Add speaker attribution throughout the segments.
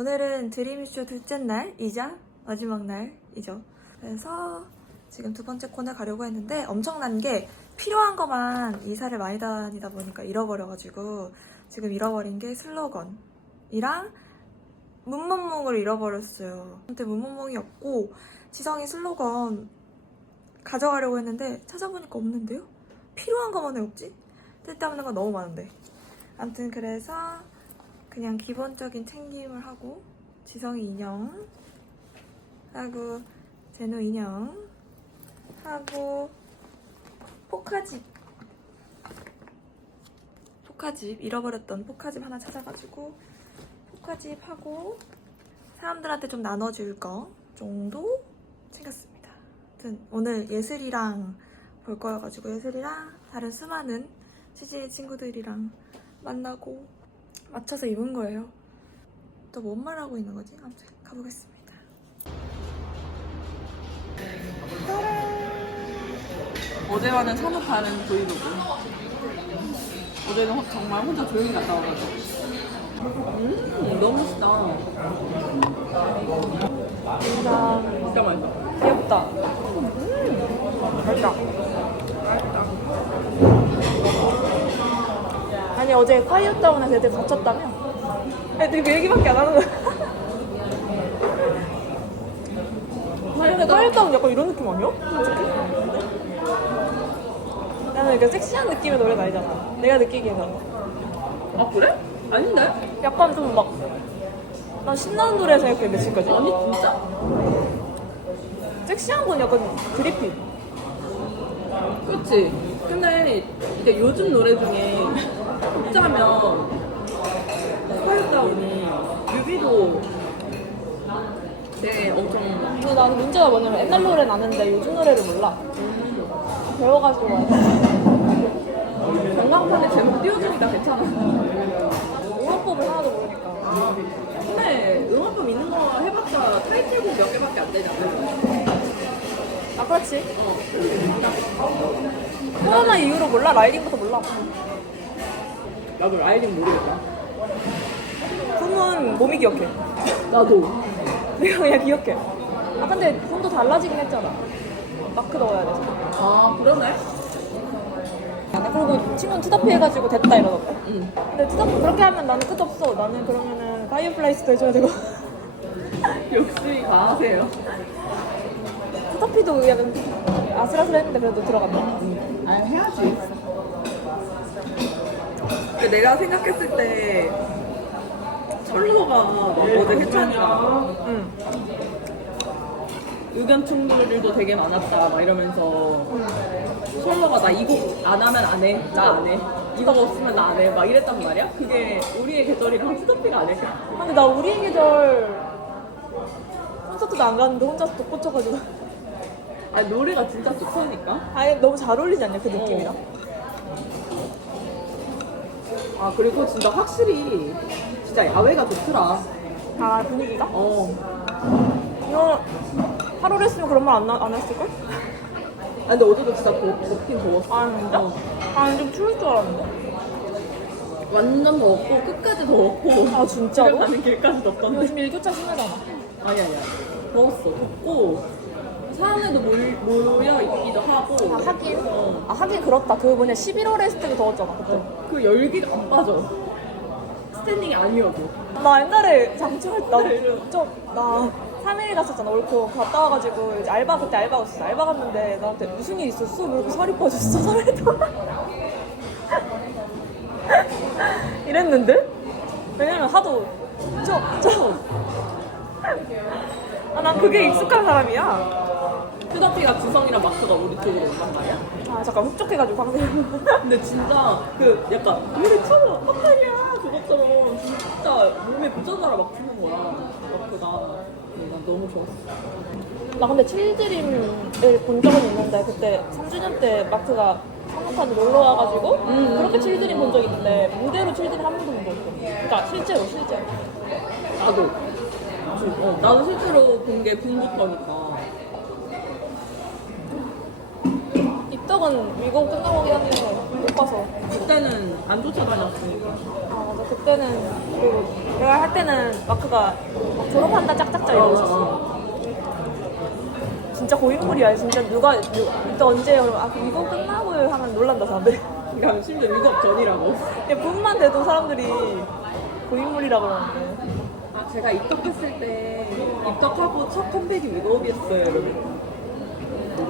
Speaker 1: 오늘은 드림쇼 둘째 날이자 마지막 날이죠. 그래서 지금 두 번째 코너 가려고 했는데 엄청난 게 필요한 것만 이사를 많이 다니다 보니까 잃어버려가지고 지금 잃어버린 게 슬로건이랑 문문몽을 잃어버렸어요. 근데 문문몽이 없고 지성이 슬로건 가져가려고 했는데 찾아보니까 없는데요? 필요한 것만 왜 없지? 쓸데없는 거 너무 많은데. 아무튼 그래서 그냥 기본적인 챙김을 하고 지성이 인형 하고 제노 인형 하고 포카집 포카집 잃어버렸던 포카집 하나 찾아가지고 포카집 하고 사람들한테 좀 나눠줄 거 정도 챙겼습니다. 아무튼 오늘 예슬이랑 볼 거여가지고 예슬이랑 다른 수많은 CJ 친구들이랑 만나고 맞춰서 입은 거예요. 또 뭔 말하고 있는 거지? 아무튼 가보겠습니다.
Speaker 2: 어제와는 사뭇 다른 브이로그. 어제는 호- 정말 혼자 조용히 갔다 와가지고. 음, 너무 맛있다.
Speaker 1: 진짜
Speaker 2: 진짜 맛있다.
Speaker 1: 귀엽다. 맛있다. 아니 어제 콰이어 다운에서 애들 다쳤다며? 애들이 그 얘기밖에 안 하는 거야. 근데 콰이어 다운 약간 이런 느낌 아니야? 솔직히? 나는 이렇게 섹시한 느낌의 노래가 아니잖아. 내가 느끼기에는.
Speaker 2: 아, 그래? 아닌데?
Speaker 1: 약간 좀 막, 난 신나는 노래 생각했는데 지금까지.
Speaker 2: 아니, 진짜?
Speaker 1: 섹시한 건 약간 드리피.
Speaker 2: 그렇지. 근데 이게 요즘 노래 중에 꼽자면 스파이다운이 뮤비도 되게 엄청
Speaker 1: 근데 나는 문제가 뭐냐면 옛날 노래는 아는데 요즘 노래를 몰라. 배워가지고 와야 돼.
Speaker 2: 건강판에 제목 띄워주니까 괜찮아.
Speaker 1: 응원법을 하나도 모르니까.
Speaker 2: 근데 음악법 있는 거 해봤자 타이틀곡 몇 개밖에 안 되잖아.
Speaker 1: 아, 그렇지. 코로나 이후로 몰라. 라이딩부터 몰라.
Speaker 2: 나도 라이딩 모르겠다.
Speaker 1: 붐은 몸이 기억해.
Speaker 2: 나도.
Speaker 1: 내가 그냥 기억해. 아, 근데 붐도 달라지긴 했잖아. 마크 넣어야 돼서.
Speaker 2: 아 그러네.
Speaker 1: 그리고 친구는 투다피 해가지고 됐다 이러던데.
Speaker 2: 응.
Speaker 1: 근데 투다피 그렇게 하면 나는 끝 없어. 나는 그러면은 파이어플라이스도 해줘야 되고.
Speaker 2: 역시 강하세요.
Speaker 1: 투다피도 약간 아슬아슬했는데 그래도 들어갔다.
Speaker 2: 아 해야지. 근데 내가 생각했을 때 철로가 어제 해찬이랑
Speaker 1: 응.
Speaker 2: 의견 충돌도 되게 많았다 막 이러면서 철로가 나이곡안 하면 안 해, 나 안 해. 이거 없으면 나 안 해. 막 이랬단 말이야. 그게 우리의 계절이랑 스토피가 아닐까.
Speaker 1: 아, 근데 나 우리의 계절 콘서트도 안 갔는데 혼자서 또 꽂혀가지고
Speaker 2: 아 노래가 진짜 좋다니까.
Speaker 1: 아예 너무 잘 어울리지 않냐 그 느낌이랑
Speaker 2: 아 그리고 진짜 확실히 진짜 야외가 좋더라.
Speaker 1: 아 분위기가?
Speaker 2: 어.
Speaker 1: 이거 하루를 했으면 그런 말 안 안 했을걸?
Speaker 2: 아, 근데 어제도 진짜 덥, 덥긴 더웠어.
Speaker 1: 아 진짜?
Speaker 2: 어.
Speaker 1: 아좀 추울 줄 알았는데
Speaker 2: 완전 더웠고 끝까지 더웠고.
Speaker 1: 아 진짜로?
Speaker 2: 가는 길까지 덥던데.
Speaker 1: 요즘 일교차 심하잖아
Speaker 2: 아니 아니야. 더웠어. 덥고 사람들도 몰, 모여 있기도 하고.
Speaker 1: 아 하긴
Speaker 2: 어.
Speaker 1: 아 하긴 그렇다 그 뭐냐 11월에 했을 때도 더웠잖아 그때
Speaker 2: 그 열기가 안 빠져. 스탠딩이 아니어도.
Speaker 1: 나 옛날에 장충할 때 나도 좀나 3일 갔었잖아 올코 갔다 와가지고 이제 알바 그때 알바 갔었어 알바 갔는데 나한테 무슨 일 있었어? 왜 이렇게 살이 빠졌어? 3일 동안 이랬는데? 왜냐면 하도 쪄쪄 아, 난 그게 익숙한 사람이야
Speaker 2: 휴다피가 지성이랑 마크가 우리 쪽으로 온단 말이야.
Speaker 1: 아 잠깐 흡족해가지고 방금
Speaker 2: 근데 진짜 그 약간 우리 처음 헛다리야 그것처럼 진짜 몸에 부서져라 막 주는 거야. 마크가. 근데 난 너무 좋았어.
Speaker 1: 나 근데 칠드림을 본 적은 있는데 그때 3주년 때 마크가 한국판에 놀러 와가지고
Speaker 2: 음.
Speaker 1: 그렇게 칠드림 본 적 있는데 무대로 칠드림 한 번도 본 적 없어 그러니까 실제로 실제로
Speaker 2: 나도. 어, 나도 실제로 본 게 군부터니까.
Speaker 1: 입덕은 미국 끝나고 오긴 한데 못 봐서.
Speaker 2: 그때는 안 쫓아다녔으니까.
Speaker 1: 아 맞아 그때는 그리고 내가 할 때는 마크가 막 졸업한다 짝짝짝 이러고 있었어. 진짜 고인물이야 진짜 누가 누, 또 언제 그러면 아 이거 끝나고요 하면 놀란다 사람들이.
Speaker 2: 그러니까 심지어 유급 전이라고.
Speaker 1: 그냥 분만 돼도 사람들이 고인물이라 그러는데.
Speaker 2: 아, 제가 입덕했을 때 입덕하고 첫 컴백이 위거업이었어요, 여러분.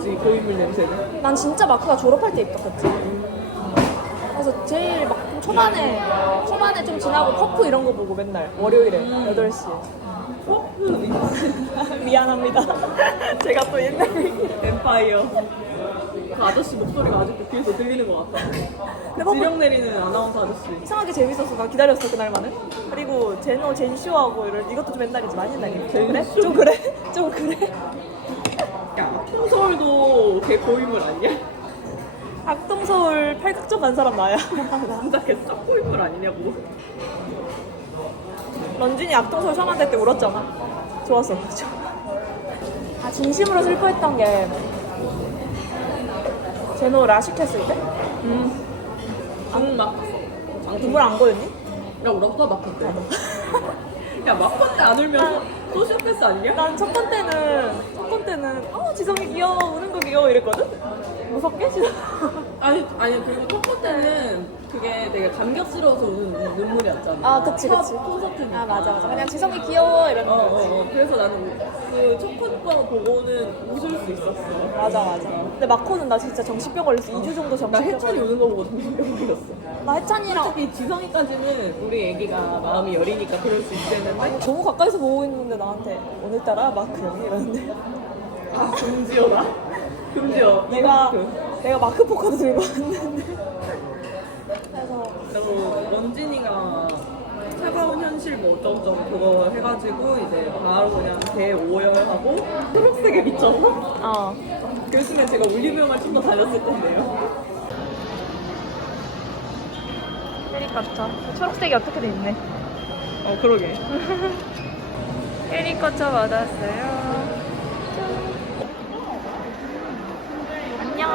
Speaker 2: 뭐지, 고인물 냄새는?
Speaker 1: 난 진짜 마크가 졸업할 때 입덕했지. 그래서 제일 막 초반에 초반에 좀 지나고 커프 이런 거 보고 맨날 월요일에
Speaker 2: 음.
Speaker 1: 8시.
Speaker 2: 퍼프 윈스
Speaker 1: 미안합니다. 제가 또 옛날
Speaker 2: 엠파이어. 그 아저씨 목소리가 아직도 귀에서 들리는 것 같아.
Speaker 1: 근데 퍼프
Speaker 2: 지령 내리는 아나운서 아저씨.
Speaker 1: 이상하게 재밌었어. 나 기다렸어 그날만은. 그리고 제노 젠쇼하고 이런 이것도 좀 옛날이지 많이 옛날이야. 그래? 좀 그래? 좀 그래?
Speaker 2: 고인물 아니야?
Speaker 1: 악동서울 팔각정 간 사람 나야.
Speaker 2: 진짜 개싹 고인물 아니냐고.
Speaker 1: 런쥔이 악동서울 만날 때 울었잖아. 좋았어. 그죠? 아 진심으로 슬퍼했던 게 제노 라식했을 때?
Speaker 2: 음. 장막.
Speaker 1: 눈물 안 고였니?
Speaker 2: 야, 울었어, 때. 야, 마크 때안 울면 소시오패스 아니냐?
Speaker 1: 난첫 번째는 첫 번째는 어 지성이 귀여워 우는 거 귀여워 이랬거든. 무섭게 지성.
Speaker 2: 아니, 아니, 그리고 첫 번째는 그게 되게 감격스러워서 우는 눈- 눈물이었잖아.
Speaker 1: 아 그치 그치.
Speaker 2: 첫 콘서트니까.
Speaker 1: 아 맞아 맞아. 그냥 지성이 귀여워 이런
Speaker 2: 어,
Speaker 1: 거.
Speaker 2: 어, 어. 그래서 나는 그첫 콘서 보고는 웃을 수 있었어.
Speaker 1: 맞아 맞아. 근데 마코는 나 진짜 정신병 걸렸어. 2주 정도
Speaker 2: 나
Speaker 1: 정신병
Speaker 2: 해찬이
Speaker 1: 걸렸어.
Speaker 2: 우는 거 보고 정신병 걸렸어.
Speaker 1: 나 해찬이랑
Speaker 2: 솔직히 지성이까지는 우리 애기가 마음이 여리니까 그럴 수 있겠는데
Speaker 1: 너무 가까이서 보고 있는데 나한테 오늘따라 마크 이러는데
Speaker 2: 아 금지어다? 금지어.
Speaker 1: 내가. 내가 마크 포카도 들고 왔는데. 그래서
Speaker 2: 그리고 원진이가 차가운 현실 뭐 어쩌고저쩌고 그거 해가지고 이제 바로 그냥 대오열하고 초록색에 미쳐서
Speaker 1: 어.
Speaker 2: 그랬으면 제가 올리브영을 좀더 달렸을 건데요.
Speaker 1: 캐리커처 초록색이 어떻게 돼 있네.
Speaker 2: 어 그러게.
Speaker 1: 캐리커처 받았어요 안녕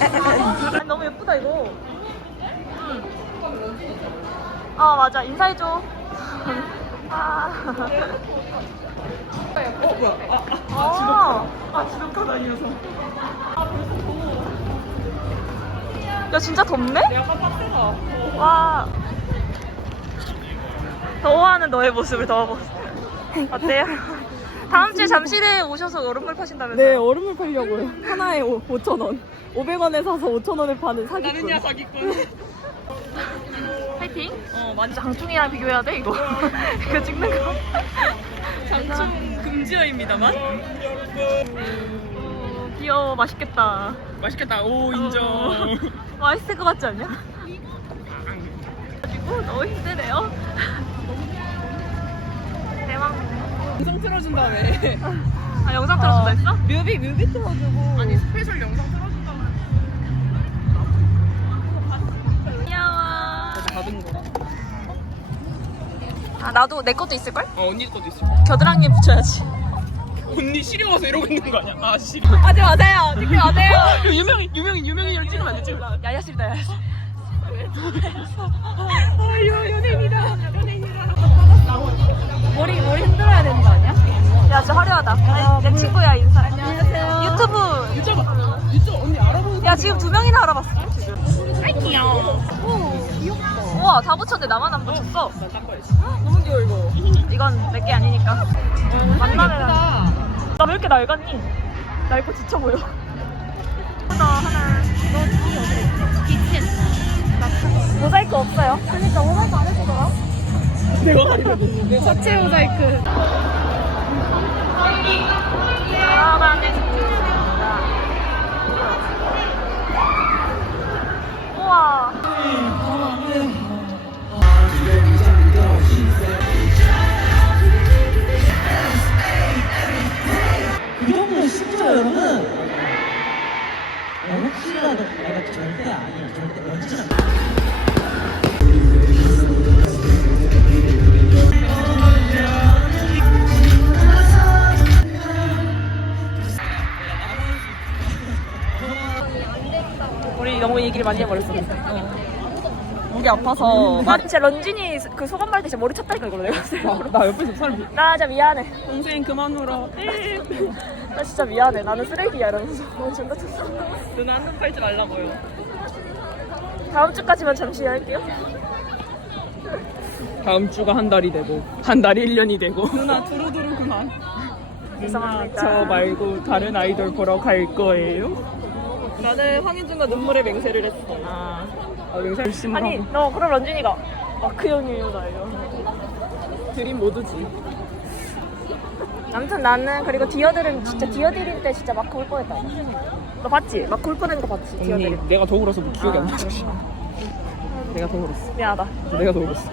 Speaker 1: 아, 너무 예쁘다 이거. 어 맞아 인사해줘. 아.
Speaker 2: 어 뭐야 아, 아,
Speaker 1: 아,
Speaker 2: 아 지독하 다니면서
Speaker 1: 야 진짜 덥네?
Speaker 2: 약간 빡세다
Speaker 1: 와. 더워하는 너의 모습을 더워봤어. 어때요? 다음 주에 잠실에 오셔서 얼음물 파신다면서요?
Speaker 2: 네 얼음물 팔려고요 하나에 5,000원 500원에 사서 5,000원에 파는 사기꾼 나는야 사기꾼
Speaker 1: 파이팅. 어, 완전 장충이랑 비교해야 돼 이거. 이거 찍는 거.
Speaker 2: 장충 금지어입니다만
Speaker 1: 어, 귀여워, 맛있겠다.
Speaker 2: 맛있겠다 오
Speaker 1: 어, 맛있을 것 같지 않냐? 그리고 너무 힘드네요. 대박.
Speaker 2: 영상 틀어준 다음에
Speaker 1: 아 영상 틀어준다 했어?
Speaker 2: 뮤비 뮤비 틀어주고
Speaker 1: 아니,
Speaker 2: 스페셜 영상 틀어준 다음에
Speaker 1: 귀여워.
Speaker 2: 받은 거
Speaker 1: 아 나도 내 것도 있을 걸?
Speaker 2: 어, 언니 것도 있어
Speaker 1: 겨드랑이에 붙여야지.
Speaker 2: 언니 시려워서 이러고 있는 거 아니야? 아 시려
Speaker 1: 하지 마세요. 찍지 마세요.
Speaker 2: 유명인 유명인 유명인을 찍으면 안돼 찍으면
Speaker 1: 야야씨다 야야씨.
Speaker 2: 아유 연예인이다 연예인이다
Speaker 1: 친구야 인사. 안녕하세요. 유튜브.
Speaker 2: 유튜브 유튜브 언니 알아보는
Speaker 1: 야 지금 두 명이나 알아봤어. 아이 귀여워. 오 귀엽다. 우와 다 붙였는데 나만 안 붙였어.
Speaker 2: 난 닦아야지 너무 귀여워 이거
Speaker 1: 이건 내게 아니니까. 만나면. 나왜 이렇게 낡았니? 낡고 지쳐 보여. 하나 하나. 모자이크 없어요? 그러니까 모자이크 안 해주더라.
Speaker 2: 내가 되는데
Speaker 1: 자체 모자이크. 사랑의 집중입니다. 우와.
Speaker 2: 얘기를 많이 해버렸어. 목이 아파서.
Speaker 1: 아 진짜 런쥔이 그 소감 말때 진짜 머리 쳤다니까 이거 내가
Speaker 2: 나 옆에서 사람
Speaker 1: 나 진짜 미안해.
Speaker 2: 동생 그만 울어.
Speaker 1: 나 진짜 미안해. 나는 쓰레기야 이러면서. 너무 존나 쳤어.
Speaker 2: 누나 한눈 팔지 말라고요.
Speaker 1: 다음 주까지만 잠시 할게요.
Speaker 2: 다음 주가 한 달이 되고 한 달이 1년이 되고. 누나 두루두루 그만.
Speaker 1: 죄송합니다.
Speaker 2: 저 말고 다른 아이돌 보러 갈 거예요? 나는 황윤준과 눈물의 맹세를 했어. 아, 아 맹세. 열심히
Speaker 1: 아니
Speaker 2: 하고.
Speaker 1: 너 그럼 런쥔이가 마크 형이다 이러
Speaker 2: 드림 모두지.
Speaker 1: 아무튼 나는 그리고 디어들은 진짜 디어들일 때 진짜 마크 울 뻔했다. 너 봤지? 마크 울 뻔한 거 봤지?
Speaker 2: 언니
Speaker 1: 디어들일
Speaker 2: 내가 더 울어서 뭐 기억이
Speaker 1: 아.
Speaker 2: 안 나. 내가 더 울었어.
Speaker 1: 미안하다.
Speaker 2: 내가 더 울었어